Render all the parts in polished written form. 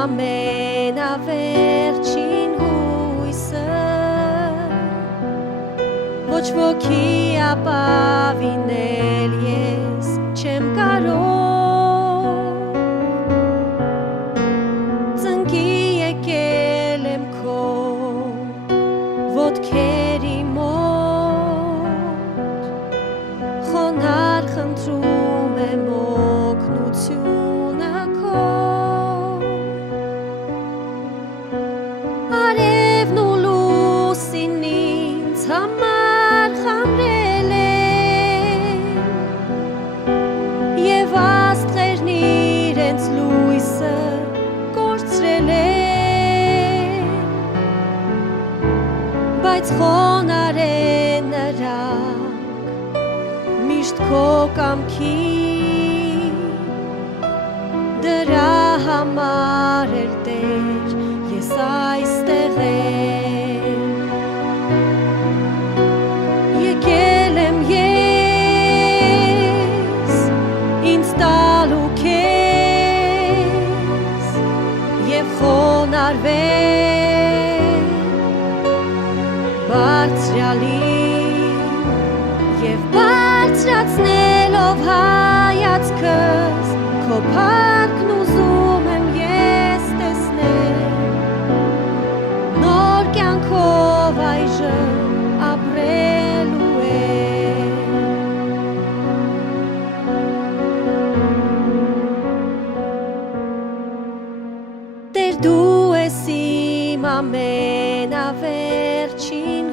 ամենավերջին հույսը, ոչ ոքի ապավինել ես չեմ կարող, ծնկի եկել եմ քո ոտքերի մոտ, խոնարհ խնդրում եմ օգնությունը քո, արևն ու լուսին ինձ համար խամրել են, և աստղերն իրենց լույսը կորցրել են, բայց խոնարհ են նրանք միշտ քո կամքի, դրա համար էլ Տեր ես այստեղ եմ, եկել եմ ես ինձ տալու քեզ և խոնարհվել բարձրալին և բարձրացնելով հայացքս քո փառքն ուզում եմ ես տեսնել, նոր կյանքով այժմ ապրելու եմ, Տեր դու ես իմ ամենավերջին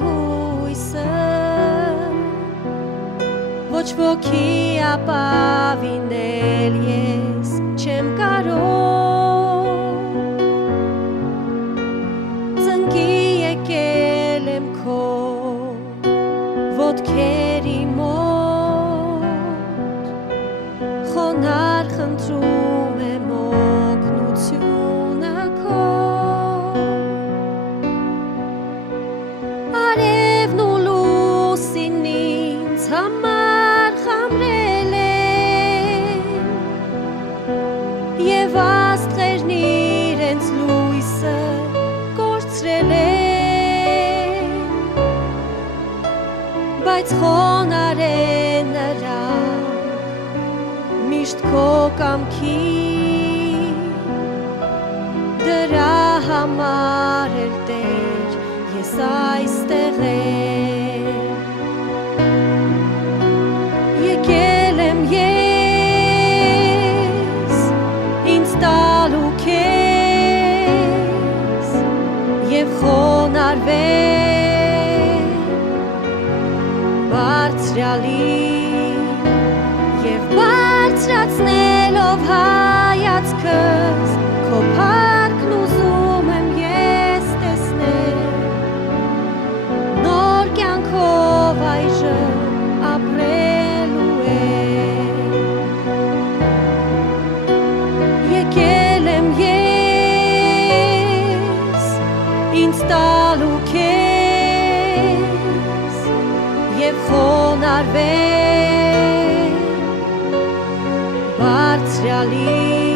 հույսը, ոչ ոքի ապավինել ես չեմ կարող, ծնկի եկել եմ քո ոտքերի մոտ, խոնարհ խնդրում եմ օգնությունը քո, արևն ու լուսին ինձ համար խամրել են, և աստղերն իրենց լույսը կորցրել են, բայց խոնարհ են նրանք միշտ քո կամքի, դրա համար էլ Տեր ես այստեղ եմ, եկել եմ ես ինձ տալու քեզ և խոնարհվել բարձրալին և բարձրացնելով հայացքս քո փառքն ուզում եմ ես տեսնել, նոր կյանքով այժմ ապրելու եմ, եկել եմ ես ինձ տալու քեզ և խոնարհվել բարձրալին